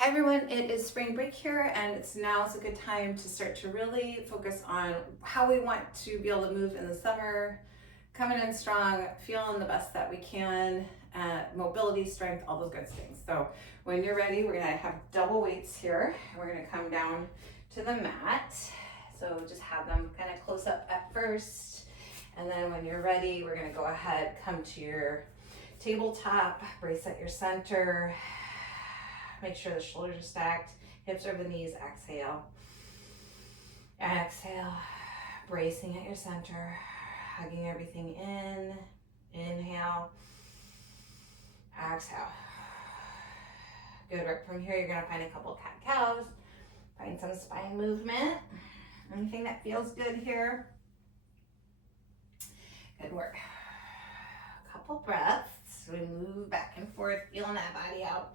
Hi everyone, it is spring break here and it's a good time to start to really focus on how we want to be able to move in the summer, coming in strong, feeling the best that we can, mobility, strength, all those good things. So when you're ready, we're gonna have double weights here and we're gonna come down to the mat. So just have them kind of close up at first. And then when you're ready, we're gonna go ahead, come to your tabletop, brace at your center. Make sure the shoulders are stacked, hips over the knees, exhale. Exhale, bracing at your center, hugging everything in. Inhale, exhale. Good work. From here, you're gonna find a couple cat-cows, find some spine movement. Anything that feels good here. Good work. A couple breaths. We move back and forth, feeling that body out.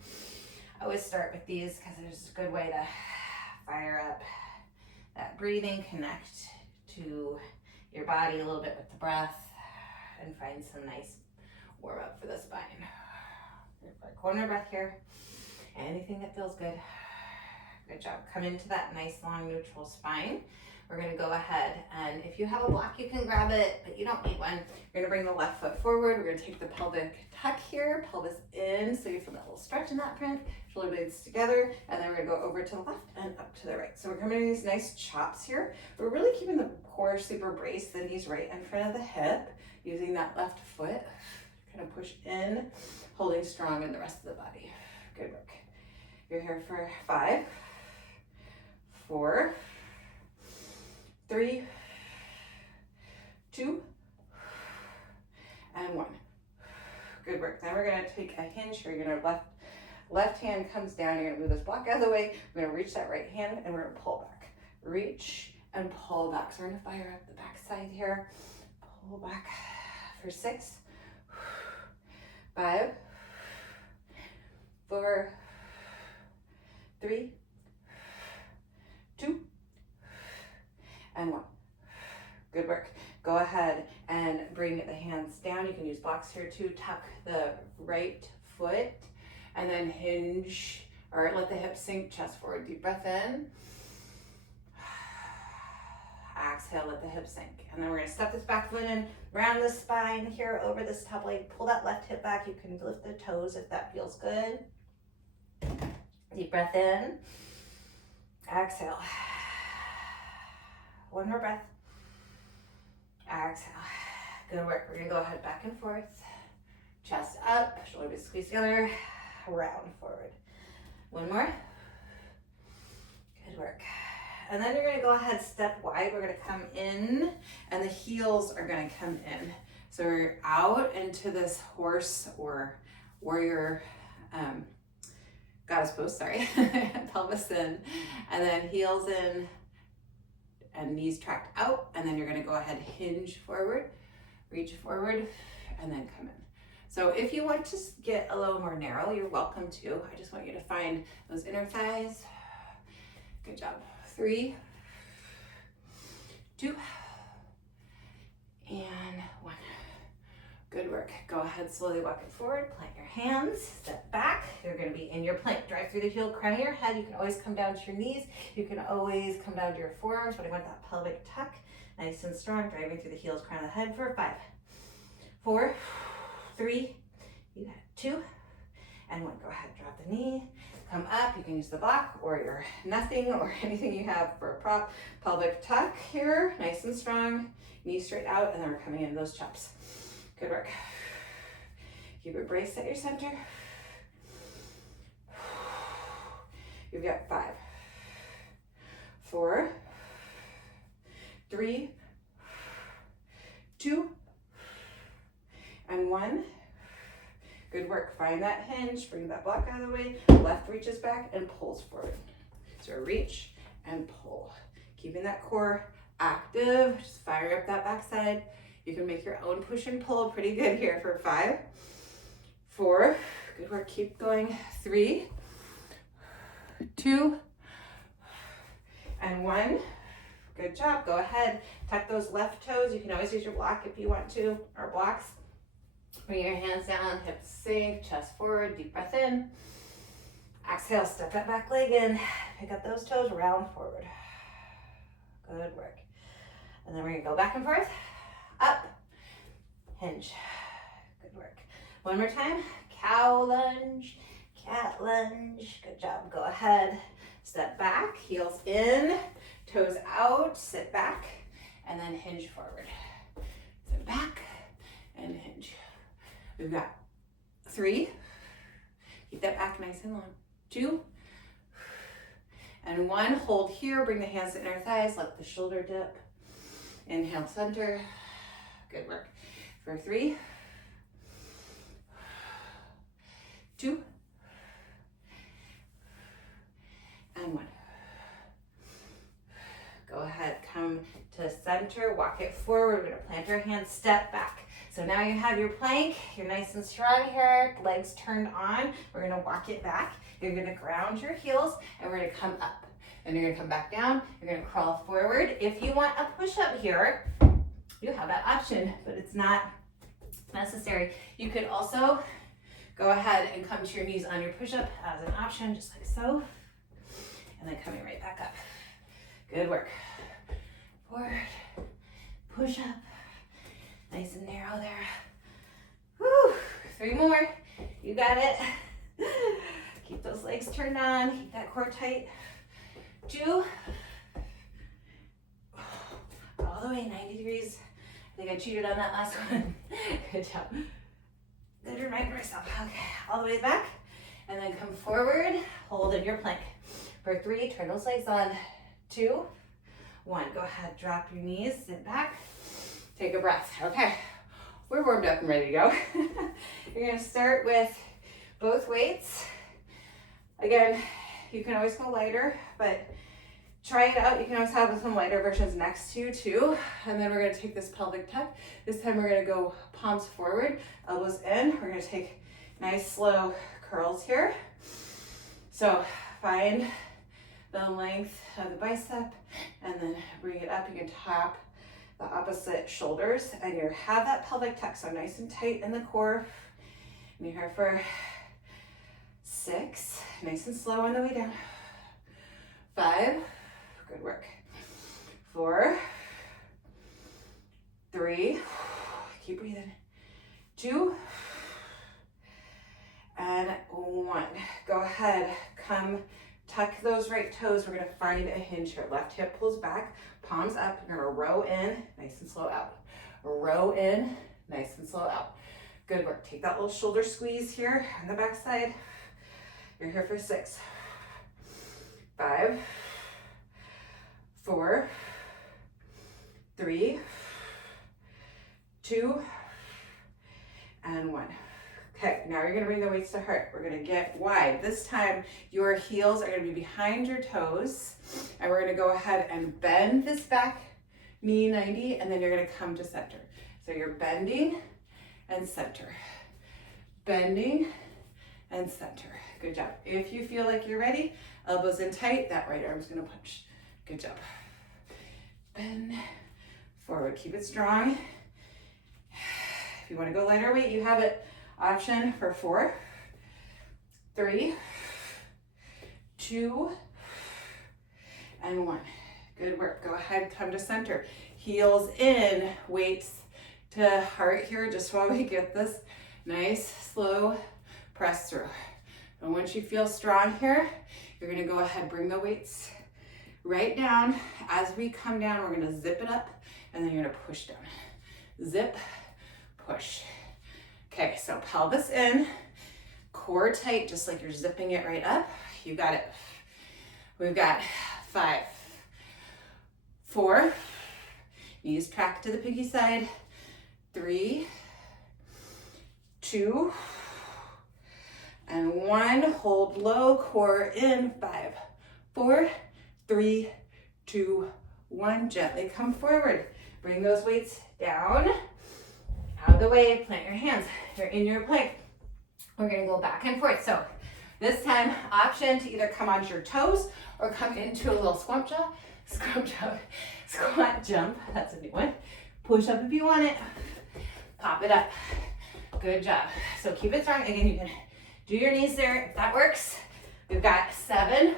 I always start with these because it's a good way to fire up that breathing, connect to your body a little bit with the breath, and find some nice warm up for the spine. One more breath here. Anything that feels good. Good job. Come into that nice long neutral spine. We're gonna go ahead and if you have a block, you can grab it, but you don't need one. You're gonna bring the left foot forward. We're gonna take the pelvic tuck here, pelvis in, so you feel that little stretch in that front, shoulder blades together, and then we're gonna go over to the left and up to the right. So we're coming in these nice chops here. We're really keeping the core super braced, the knees right in front of the hip, using that left foot, kind of push in, holding strong in the rest of the body. Good work. You're here for 5, 4, 3, 2, and 1. Good work. Then we're gonna take a hinge here. You're gonna left hand comes down. You're gonna move this block out of the way. We're gonna reach that right hand and we're gonna pull back. Reach and pull back. So we're gonna fire up the back side here. Pull back for 6, 5, 4, 3, 2, and 1. Good work. Go ahead and bring the hands down. You can use blocks here too. Tuck the right foot and then hinge or let the hips sink, chest forward. Deep breath in. Exhale, let the hips sink. And then we're gonna step this back foot in, round the spine here over this top leg. Pull that left hip back. You can lift the toes if that feels good. Deep breath in. Exhale. One more breath. Exhale. Good work. We're gonna go ahead back and forth. Chest up, shoulder blades squeeze together, round forward. One more. Good work. And then you're gonna go ahead, step wide. We're gonna come in and the heels are gonna come in. So we're out into this horse or warrior, goddess pose, sorry. Pelvis in, and then heels in, and knees tracked out, and then you're gonna go ahead, hinge forward, reach forward, and then come in. So if you want to get a little more narrow, you're welcome to. I just want you to find those inner thighs. Good job. 3, 2, and 1. Good work. Go ahead, slowly walk it forward, plant your hands, step back. You're gonna be in your plank. Drive through the heel, crown of your head. You can always come down to your knees. You can always come down to your forearms, but I want that pelvic tuck, nice and strong, driving through the heels, crown of the head for 5, 4, 3, you got 2, and 1. Go ahead, drop the knee, come up. You can use the block or your nothing or anything you have for a prop. Pelvic tuck here, nice and strong, knees straight out, and then we're coming into those chops. Good work. Keep it braced at your center. You've got 5, 4, 3, 2, and 1. Good work. Find that hinge, bring that block out of the way. Left reaches back and pulls forward. So reach and pull. Keeping that core active. Just fire up that backside. You can make your own push and pull pretty good here for 5, 4, good work, keep going, 3, 2, and 1. Good job. Go ahead, tuck those left toes. You can always use your block if you want to, or blocks. Bring your hands down, hips sink, chest forward, deep breath in. Exhale. exhale, step that back leg in, pick up those toes, round forward. Good work. And then we're gonna go back and forth, up, hinge. Good work. One more time, cow lunge, cat lunge. Good job. Go ahead, step back, heels in, toes out, sit back, and then hinge forward. Sit back and hinge. We've got 3. Keep that back nice and long. 2 and 1. Hold here. Bring the hands to inner thighs. Let the shoulder dip. Inhale, center. Good work. For 3, 2, and 1. Go ahead, come to center, walk it forward. We're gonna plant our hands, step back. So now you have your plank, you're nice and strong here, legs turned on. We're gonna walk it back. You're gonna ground your heels and we're gonna come up. Then you're gonna come back down, you're gonna crawl forward. If you want a push-up here, you have that option, but it's not necessary. You could also go ahead and come to your knees on your push-up as an option, just like so. And then coming right back up. Good work. Forward, push up. Nice and narrow there. Woo, 3 more. You got it. Keep those legs turned on. Keep that core tight. 2. All the way, 90 degrees. I think I cheated on that last one. Good job. Good reminder myself. Okay, all the way back. And then come forward, hold in your plank. For 3, turn those legs on. 2, 1. Go ahead, drop your knees, sit back. Take a breath. Okay, we're warmed up and ready to go. You're gonna start with both weights. Again, you can always go lighter, but try it out. You can always have some lighter versions next to you too. And then we're gonna take this pelvic tuck. This time we're gonna go palms forward, elbows in. We're gonna take nice slow curls here. So find the length of the bicep and then bring it up. You can tap the opposite shoulders and you have that pelvic tuck, so nice and tight in the core. And you're here for 6, nice and slow on the way down. 5, good work. 4, 3, keep breathing. 2, and 1. Go ahead, come tuck those right toes. We're gonna find a hinge here. Left hip pulls back, palms up. You're gonna row in, nice and slow out. Row in, nice and slow out. Good work. Take that little shoulder squeeze here on the back side. You're here for 6, 5, 4, 3, 2, and 1. Okay, now you're gonna bring the weights to heart. We're gonna get wide. This time, your heels are gonna be behind your toes, and we're gonna go ahead and bend this back knee 90, and then you're gonna come to center. So you're bending and center. Bending and center. Good job. If you feel like you're ready, elbows in tight, that right arm's gonna punch. Good job. Bend forward, keep it strong. If you wanna go lighter weight, you have it. Option for 4, 3, 2, and 1. Good work. Go ahead, come to center. Heels in, weights to heart here, just while we get this nice, slow press through. And once you feel strong here, you're gonna go ahead, bring the weights right down. As we come down, we're gonna zip it up, and then you're gonna push down. Zip, push. Okay, so pelvis in, core tight, just like you're zipping it right up. You got it. We've got 5, 4, knees track to the pinky side, 3, 2, and 1. Hold low, core in, 5, 4, 3, 2, 1. Gently come forward. Bring those weights down. Out of the way, plant your hands. You're in your plank. We're gonna go back and forth. So this time, option to either come onto your toes or come into a little squat jump, squat jump. That's a new one. Push up if you want it. Pop it up. Good job. So keep it strong. Again, you can do your knees there if that works. We've got 7,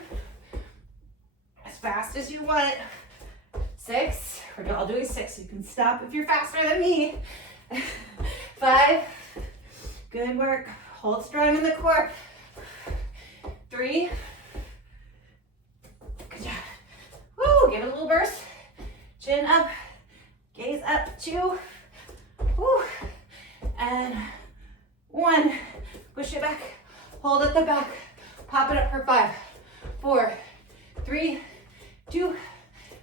as fast as you want. 6, we're all doing 6. You can stop if you're faster than me. 5, good work. Hold strong in the core. 3, good job. Woo, give it a little burst. Chin up, gaze up. 2, woo, and 1. Push it back, hold at the back. Pop it up for 5, 4, 3, 2,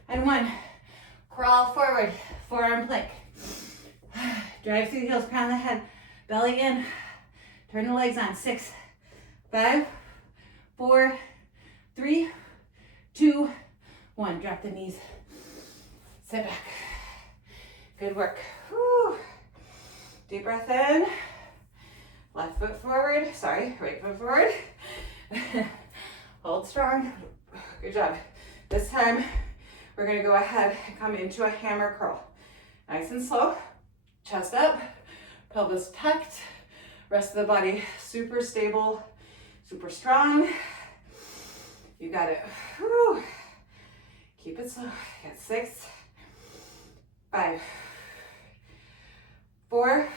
and 1. Crawl forward, forearm plank. Drive through the heels, crown the head, belly in. Turn the legs on. 6, 5, 4, 3, 2, 1. Drop the knees. Sit back. Good work. Whew. Deep breath in. Left foot forward. Sorry, right foot forward. Hold strong. Good job. This time, we're going to go ahead and come into a hammer curl. Nice and slow. Chest up. Pelvis tucked. Rest of the body super stable, super strong. You got it. Whew. Keep it slow. Got 6, 5, 4,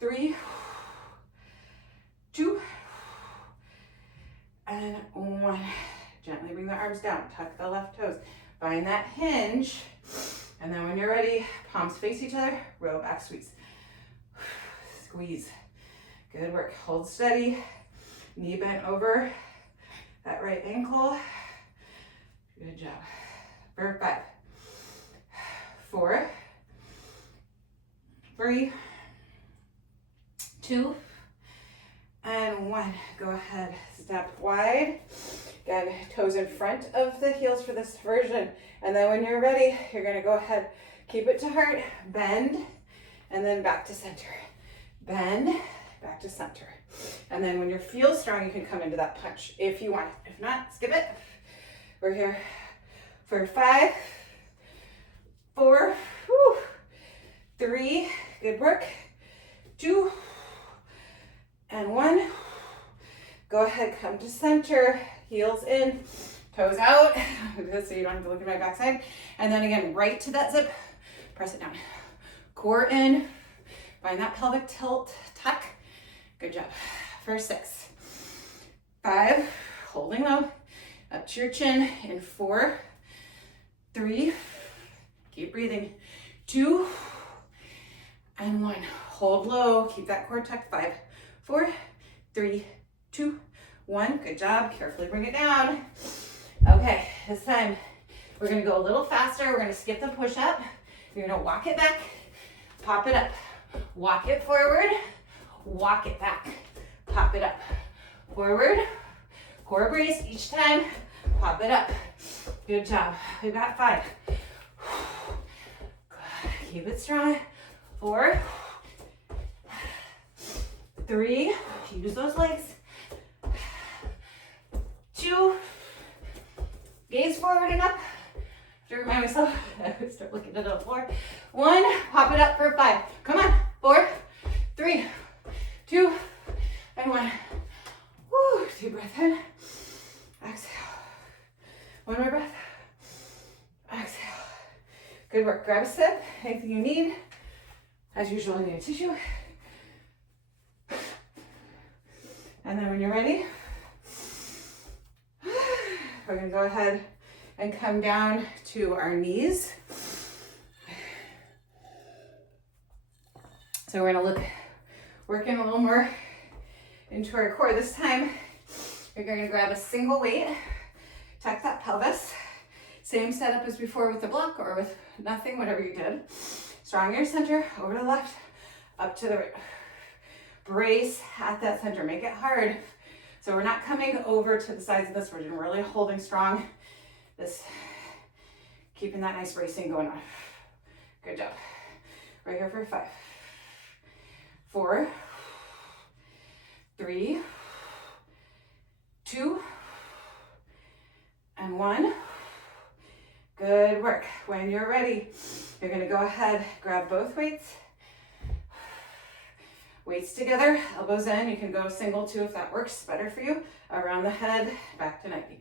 3, 2, and 1. Gently bring the arms down. Tuck the left toes. Find that hinge. And then when you're ready, palms face each other. Roll back, squeeze. Squeeze. Good work. Hold steady. Knee bent over that right ankle. Good job. For 5, 4, 3, 2, and 1. Go ahead. Step wide. Again, toes in front of the heels for this version. And then when you're ready, you're going to go ahead, keep it to heart, bend, and then back to center. Bend, back to center. And then when you feel strong, you can come into that punch if you want. If not, skip it. We're here for 5, 4, 3, good work, 2, and 1. Go ahead, come to center, heels in, toes out, so you don't have to look at my backside. And then again, right to that zip, press it down. Core in, find that pelvic tilt, tuck. Good job. For 6, 5, holding low, up to your chin in 4, 3, keep breathing, 2, and 1. Hold low, keep that core tucked. 5, 4, 3, 2, 1. Good job. Carefully bring it down. Okay, this time we're going to go a little faster. We're going to skip the push-up. You're going to walk it back, pop it up, walk it forward, walk it back, pop it up, forward, core brace each time, pop it up. Good job. We've got 5. Good. Keep it strong. 4, 3, use those legs. 2, gaze forward and up. To remind myself, I would start looking at the floor. 1, pop it up for 5. Come on. 4, 3, 2, and 1. Woo, deep breath in. Exhale. One more breath. Exhale. Good work. Grab a sip. Anything you need. As usual, you need a tissue. And then when you're ready, we're going to go ahead and come down to our knees. So we're going to work in a little more into our core. This time, you're going to grab a single weight, tuck that pelvis. Same setup as before with the block or with nothing, whatever you did. Strong in your center, over to the left, up to the right. Brace at that center, make it hard. So we're not coming over to the sides of this, we're really holding strong. This, keeping that nice bracing going on. Good job. Right here for 5, 4, 3, 2, and 1. Good work. When you're ready, you're going to go ahead, grab both weights. Weights together, elbows in. You can go single too if that works better for you. Around the head, back to 90.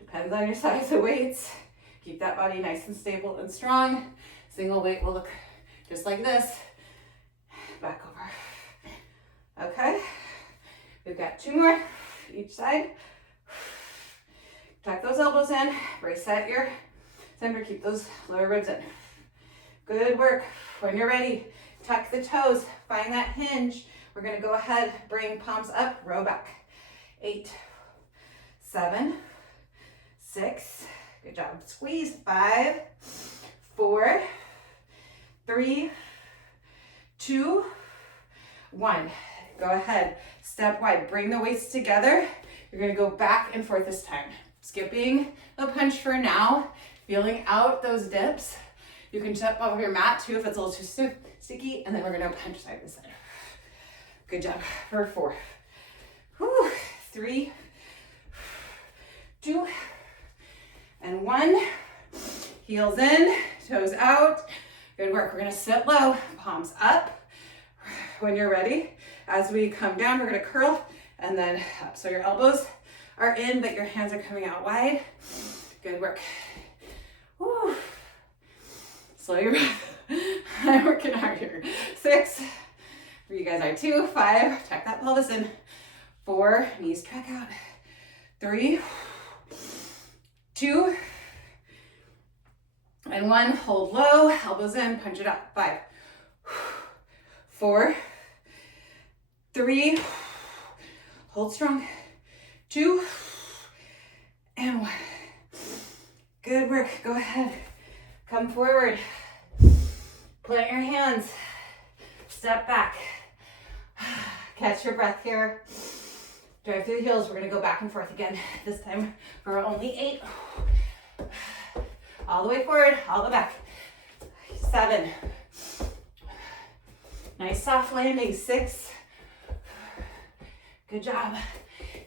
Depends on your size of weights. Keep that body nice and stable and strong. Single weight will look just like this. Back over. Okay, we've got 2 more each side. Tuck those elbows in, brace at your center, keep those lower ribs in. Good work. When you're ready, tuck the toes, find that hinge. We're gonna go ahead, bring palms up, row back. 8, 7, 6, good job. Squeeze, 5, 4, 3, 2, 1. Go ahead, step wide, bring the weights together. You're gonna go back and forth this time. Skipping the punch for now, feeling out those dips. You can step off your mat too if it's a little too sticky, and then we're gonna punch side to side. Good job for 4. Whew. 3, 2, and 1. Heels in, toes out. Good work. We're gonna sit low, palms up. When you're ready, as we come down, we're gonna curl and then up. So your elbows are in, but your hands are coming out wide. Good work. Woo. Slow your breath. I'm working hard here. 6, for you guys are 2, 5, tuck that pelvis in. 4, knees track out. 3, 2, and 1. Hold low, elbows in, punch it up. 5, 4, 3, hold strong. 2, and 1. Good work. Go ahead. Come forward. Plant your hands. Step back. Catch your breath here. Drive through the heels. We're going to go back and forth again. This time for only 8. All the way forward, all the way back. 7. Nice soft landing. 6. Good job.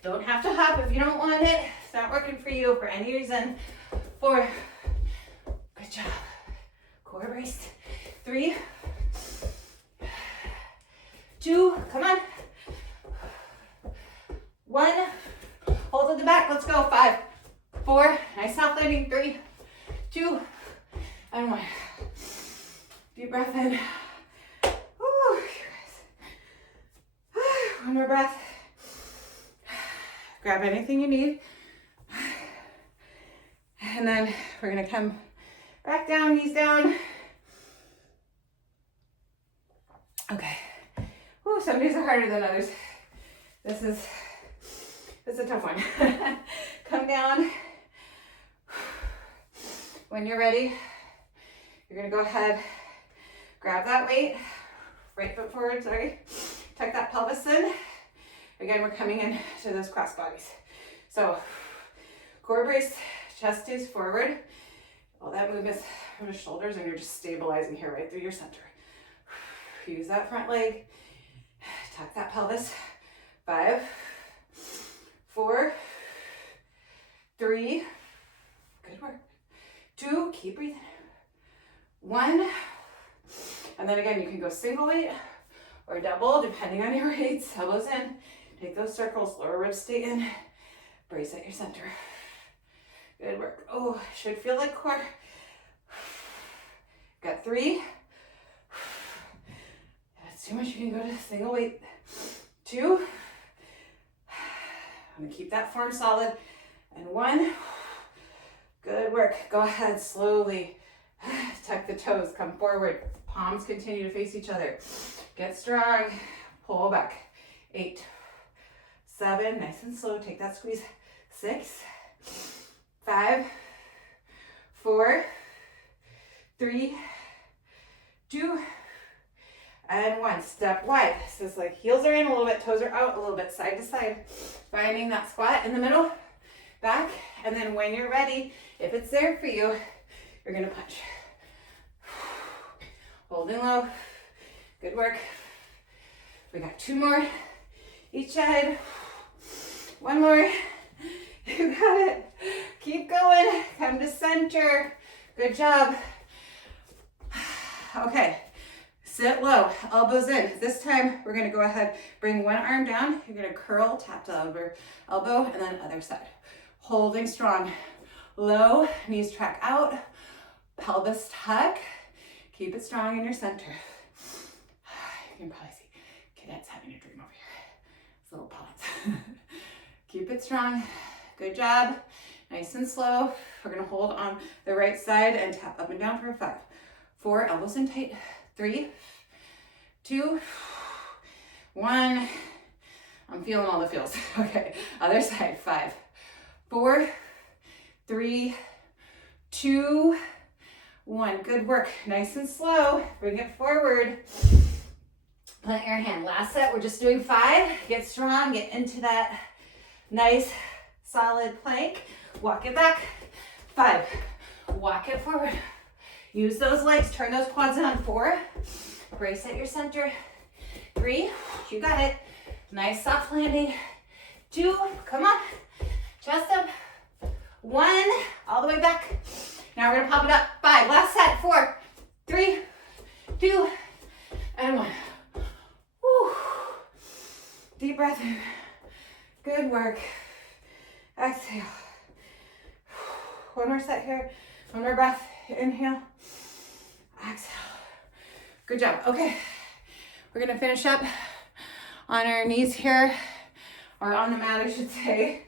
Don't have to hop if you don't want it. It's not working for you for any reason. 4. Good job. Core brace. 3. 2. Come on. 1. Hold at the back. Let's go. 5, 4. Nice soft landing. 3, 2, and 1. Deep breath in. Woo. One more breath. Grab anything you need. And then we're gonna come back down, knees down. Okay. Woo, some days are harder than others. This is a tough one. Come down. When you're ready, you're gonna go ahead, grab that weight, right foot forward, sorry. Tuck that pelvis in. Again, we're coming in to those cross bodies. So, core brace, chest stays forward. All that movement from the shoulders, and you're just stabilizing here right through your center. Use that front leg. Tuck that pelvis. 5, 4, 3, good work. 2, keep breathing. 1, and then again, you can go single weight or double, depending on your weights. Elbows in. Take those circles, lower ribs stay in. Brace at your center. Good work. Oh, should feel like core. Got 3. If it's too much, you can go to single weight. 2. I'm gonna keep that form solid. And 1. Good work. Go ahead, slowly tuck the toes, come forward. Palms continue to face each other. Get strong. Pull back. 8, 7, nice and slow. Take that squeeze. 6, 5, 4, 3, 2, and 1. Step wide. So it's like heels are in a little bit, toes are out a little bit, side to side. Finding that squat in the middle, back, and then when you're ready, if it's there for you, you're gonna punch. Holding low. Good work. We got 2 more each side. 1 more. You got it. Keep going. Come to center. Good job. Okay. Sit low, elbows in. This time, we're gonna go ahead, bring one arm down. You're gonna curl, tap the elbow, and then other side. Holding strong. Low, knees track out, pelvis tuck. Keep it strong in your center. You can probably see cadets having a dream over here. It's a little pause. Keep it strong. Good job. Nice and slow. We're gonna hold on the right side and tap up and down for 5, 4, elbows in tight. 3, 2, 1. I'm feeling all the feels. Okay, other side. 5, 4, 3, 2, 1. Good work. Nice and slow. Bring it forward. Plant your hand. Last set, we're just doing 5. Get strong, get into that nice solid plank. Walk it back. 5. Walk it forward. Use those legs, turn those quads on. 4. Brace at your center. 3. You got it. Nice soft landing. 2. Come on. Chest up. 1. All the way back. Now we're gonna pop it up. 5. Last set. 4, 3, 2, and 1. Woo. Deep breath in. Good work. Exhale. One more set here. One more breath. Inhale. Exhale. Good job. Okay. We're going to finish up on our knees here, or on the mat, I should say.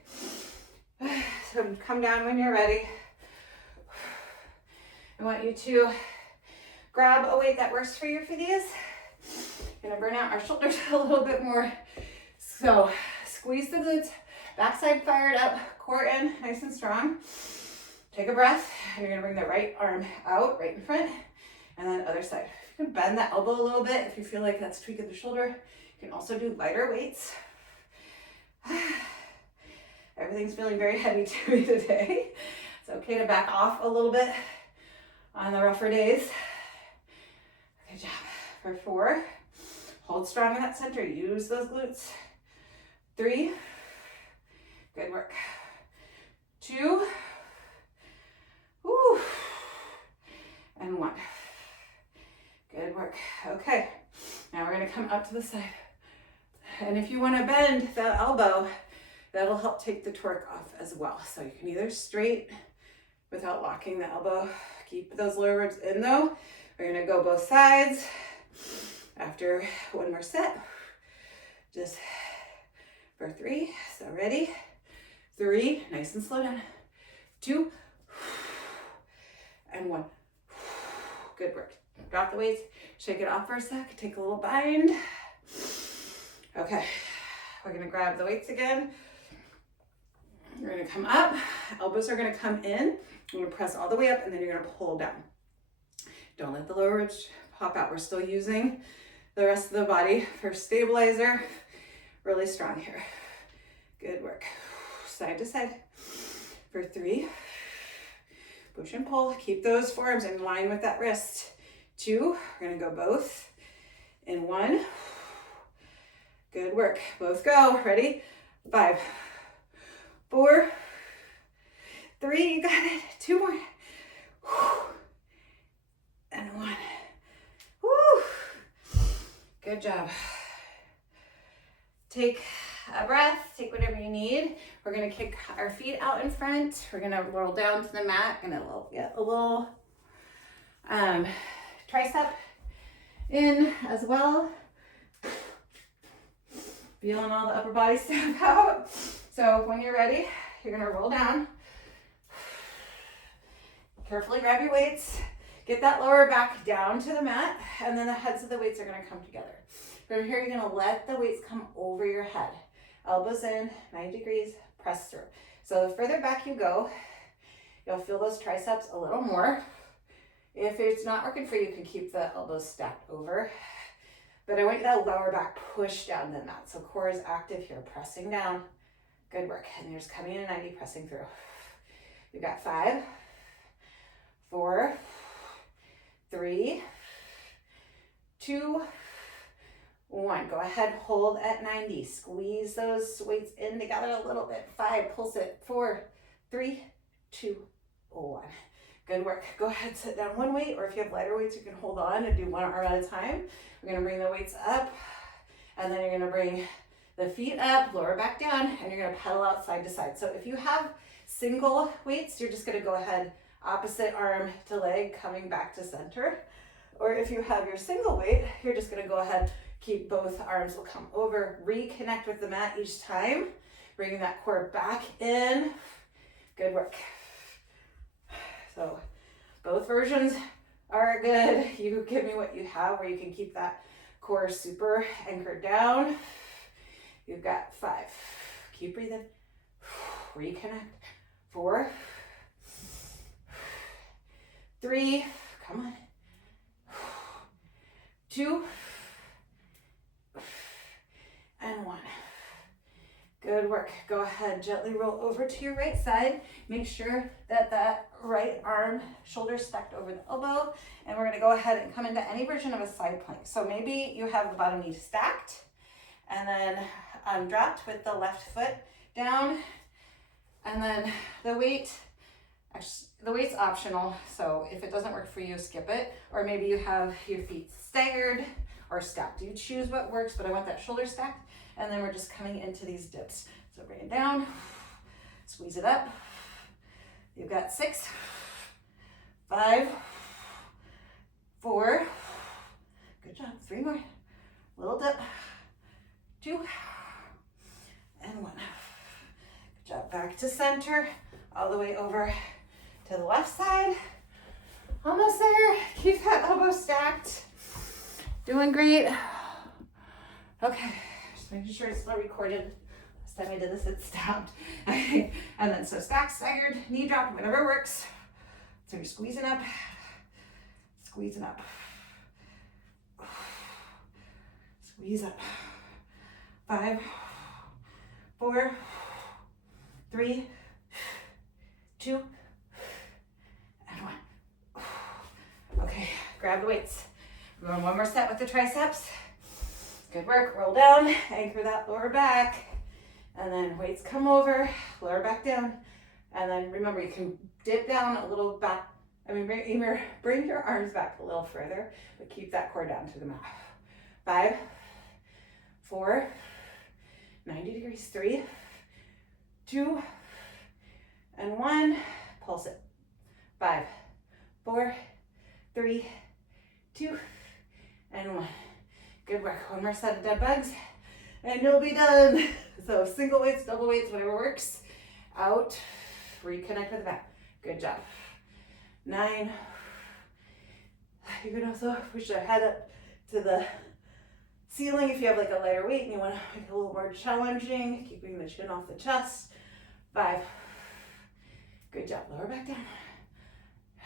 So come down when you're ready. I want you to grab a weight that works for you for these. Going to burn out our shoulders a little bit more. So squeeze the glutes. Backside fired up, core in, nice and strong. Take a breath, and you're gonna bring the right arm out, right in front, and then other side. You can bend that elbow a little bit if you feel like that's tweaking the shoulder. You can also do lighter weights. Everything's feeling very heavy to me today. It's okay to back off a little bit on the rougher days. Good job. For 4, hold strong in that center. Use those glutes. 3, good work. 2, woo, and 1. Good work. Okay, now we're gonna come up to the side. And if you wanna bend the elbow, that'll help take the torque off as well. So you can either straight without locking the elbow. Keep those lower ribs in though. We're gonna go both sides. After one more set, just for 3, so ready? 3, nice and slow down. 2, and 1. Good work. Drop the weights, shake it off for a sec, take a little bind. Okay, we're gonna grab the weights again. You're gonna come up, elbows are gonna come in. You're gonna press all the way up, and then you're gonna pull down. Don't let the lower ribs pop out. We're still using the rest of the body for stabilizer. Really strong here. Good work. Side to side for 3. Push and pull. Keep those forearms in line with that wrist. 2. We're gonna go both in 1. Good work. Both go. Ready? 5, 4, 3. You got it. 2 more. And 1. Woo. Good job. Take a breath, take whatever you need. We're gonna kick our feet out in front. We're gonna roll down to the mat, and we'll get a little tricep in as well. Feeling all the upper body stuff out. So when you're ready, you're gonna roll down. Carefully grab your weights. Get that lower back down to the mat, and then the heads of the weights are gonna come together. From here, you're gonna let the weights come over your head. Elbows in, 90 degrees, press through. So the further back you go, you'll feel those triceps a little more. If it's not working for you, you can keep the elbows stacked over. But I want you to lower back, push down the mat. So core is active here, pressing down. Good work. And you're just coming in at 90, pressing through. You've got 5, 4, 3, 2, 1. Go ahead, hold at 90. Squeeze those weights in together a little bit. 5, pulse it. 4, 3, 2, 1. Good work. Go ahead, sit down one weight, or if you have lighter weights, you can hold on and do one arm at a time. We're gonna bring the weights up, and then you're gonna bring the feet up, lower back down, and you're gonna pedal out side to side. So if you have single weights, you're just gonna go ahead, opposite arm to leg, coming back to center. Or if you have your single weight, you're just gonna go ahead, keep both arms will come over, reconnect with the mat each time, bringing that core back in. Good work. So both versions are good. You give me what you have where you can keep that core super anchored down. You've got 5. Keep breathing. Reconnect. 4. 3. Come on. 2. And 1. Good work. Go ahead, gently roll over to your right side. Make sure that that right arm, shoulder stacked over the elbow, and we're gonna go ahead and come into any version of a side plank. So maybe you have the bottom knee stacked, and then dropped with the left foot down, and then the weight's optional, so if it doesn't work for you, skip it. Or maybe you have your feet staggered or stacked. You choose what works, but I want that shoulder stacked. And then we're just coming into these dips. So bring it down, squeeze it up. You've got 6, 5, 4, good job, 3 more. Little dip, 2, and 1. Good job, back to center, all the way over to the left side. Almost there, keep that elbow stacked. Doing great. Okay. Making sure it's still recorded. Last time I did this, it stopped. And then so stacked, staggered, knee drop, whatever works. So you're squeezing up, squeeze up, squeeze up. 5, 4, 3, 2, and 1. Okay, grab the weights. We're going one more set with the triceps. Good work, roll down, anchor that lower back, and then weights come over, lower back down, and then remember you can dip down a little back, bring your arms back a little further, but keep that core down to the mat. 5, 4, 90 degrees, 3, 2, and 1, pulse it. 5, 4, 3, 2, and 1. Good work. One more set of dead bugs and you'll be done. So single weights, double weights, whatever works. Out, reconnect with the back. Good job. 9. You can also push your head up to the ceiling if you have like a lighter weight and you want to make it a little more challenging, keeping the chin off the chest. 5. Good job. Lower back down.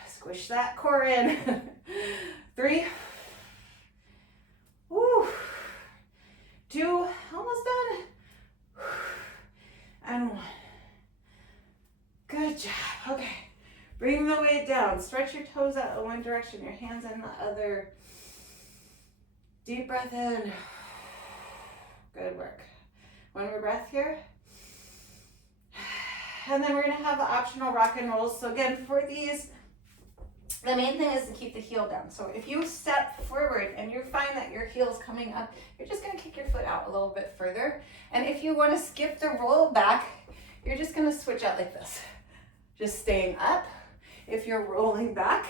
Squish that core in. 3. Woo. 2, almost done. And 1. Good job. Okay. Bring the weight down. Stretch your toes out in one direction, your hands in the other. Deep breath in. Good work. One more breath here. And then we're going to have the optional rock and rolls. So again, for these, the main thing is to keep the heel down. So if you step forward and you find that your heel is coming up, you're just going to kick your foot out a little bit further. And if you want to skip the roll back, you're just going to switch out like this. Just staying up. If you're rolling back,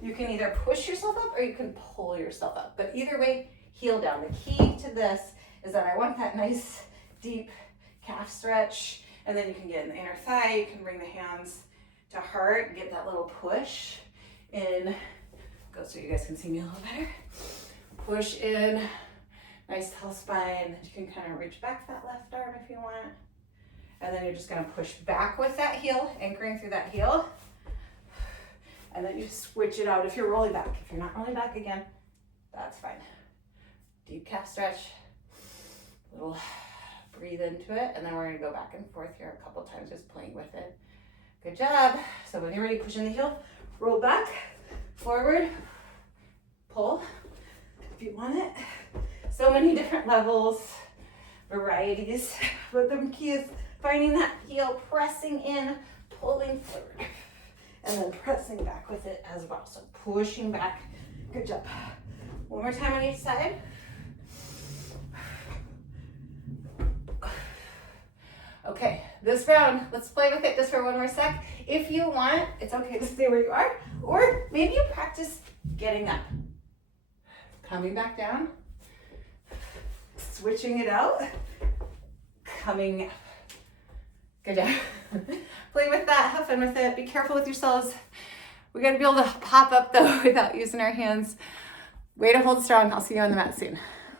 you can either push yourself up or you can pull yourself up. But either way, heel down. The key to this is that I want that nice deep calf stretch. And then you can get in the inner thigh. You can bring the hands to heart and get that little push in. Go so you guys can see me a little better. Push in. Nice tall spine. You can kind of reach back that left arm if you want. And then you're just going to push back with that heel, anchoring through that heel. And then you switch it out if you're rolling back. If you're not rolling back again, that's fine. Deep calf stretch. Little breathe into it. And then we're going to go back and forth here a couple times, just playing with it. Good job. So when you're ready, push in the heel, roll back, forward, pull if you want it. So many different levels, varieties. But the key is finding that heel, pressing in, pulling forward. and then pressing back with it as well. So pushing back. Good job. One more time on each side. Okay, this round, let's play with it just for one more sec. If you want, it's okay to stay where you are, or maybe you practice getting up. Coming back down, switching it out, coming up. Good job. Play with that, have fun with it. Be careful with yourselves. We're gonna be able to pop up though without using our hands. Way to hold strong. I'll see you on the mat soon.